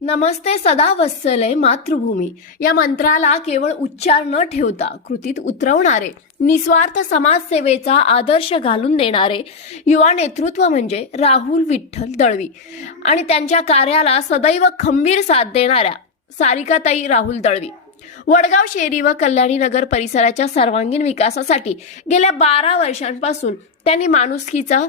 नमस्ते सदा वत्सले मातृभूमी या मंत्राला केवळ उच्चार न ठेवता कृतीत उतरवणारे, निस्वार्थ समाजसेवेचा आदर्श घालून देणारे युवा नेतृत्व म्हणजे राहुल विठ्ठल दळवी आणि त्यांच्या कार्याला सदैव खंबीर साथ देणाऱ्या सारिकाताई राहुल दळवी. वडगाव शेरी व कल्याणी नगर परिसराच्या सर्वांगीण विकासासाठी गेल्या 12 वर्षांपासून त्यांनी माणुसकीचा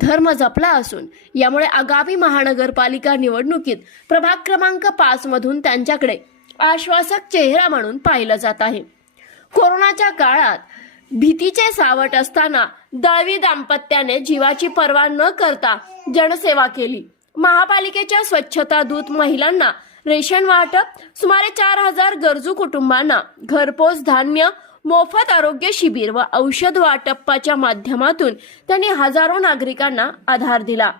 धर्म जपला असून यामुळे आगामी महानगरपालिका निवडणुकीत प्रभाग क्रमांक 5 मधून त्यांच्याकडे आश्वासक चेहरा म्हणून पाहिलं जात आहे. कोरोनाच्या काळात भीतीचे सावट असताना दळवी दाम्पत्याने जीवाची पर्वा न करता जनसेवा केली. महापालिकेच्या स्वच्छता दूत महिलांना रेशन वाटप, सुमारे 4000 गरजू कुटुंबांना घरपोच धान्य, मोफत आरोग्य शिबिर व औषध वाटपाच्या माध्यमातून त्यांनी हजारो नागरिकांना आधार दिला.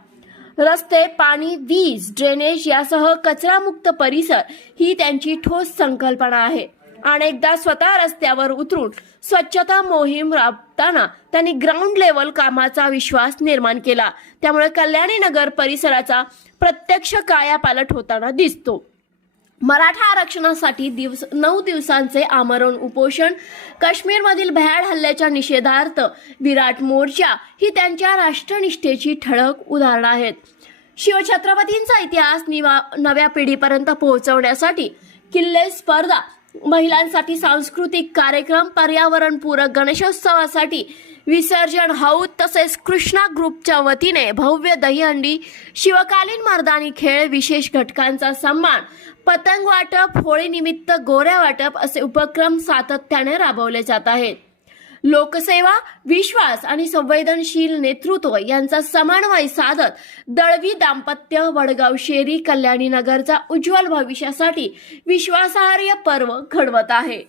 रस्ते, पाणी, वीज, ड्रेनेज यासह कचरामुक्त परिसर ही त्यांची ठोस संकल्पना आहे. अनेकदा स्वतः रस्त्यावर उतरून स्वच्छता मोहीम राबताना त्यांनी ग्राउंड लेवल कामाचा विश्वास निर्माण केला. त्यामुळे कल्याणी नगर परिसराचा प्रत्यक्ष कायापालट होताना दिसतो. मराठा आरक्षणासाठी 9 दिवसांचे आमरण उपोषण, काश्मीरमधील भ्याड हल्ल्याच्या निषेधार्थ विराट मोर्चा ही त्यांच्या राष्ट्रनिष्ठेची ठळक उदाहरणं आहेत. शिवछत्रपतींचा इतिहास नव्या पिढीपर्यंत पोहोचवण्यासाठी किल्ले स्पर्धा, महिलांसाठी सांस्कृतिक कार्यक्रम, पर्यावरणपूरक गणेशोत्सवासाठी विसर्जन हौद तसेच कृष्णा ग्रुपच्या वतीने भव्य दहीहंडी, शिवकालीन मर्दानी खेळ, विशेष घटकांचा सन्मान, पतंग वाटप, होळीनिमित्त गोऱ्या वाटप असे उपक्रम सातत्याने राबवले जात आहेत. लोकसेवा, विश्वास आणि संवेदनशील नेतृत्व यांचा समन्वय साधत दळवी दाम्पत्य वडगाव शेरी कल्याणी नगरचा उज्ज्वल भविष्यासाठी विश्वासार्ह पर्व घडवत आहे.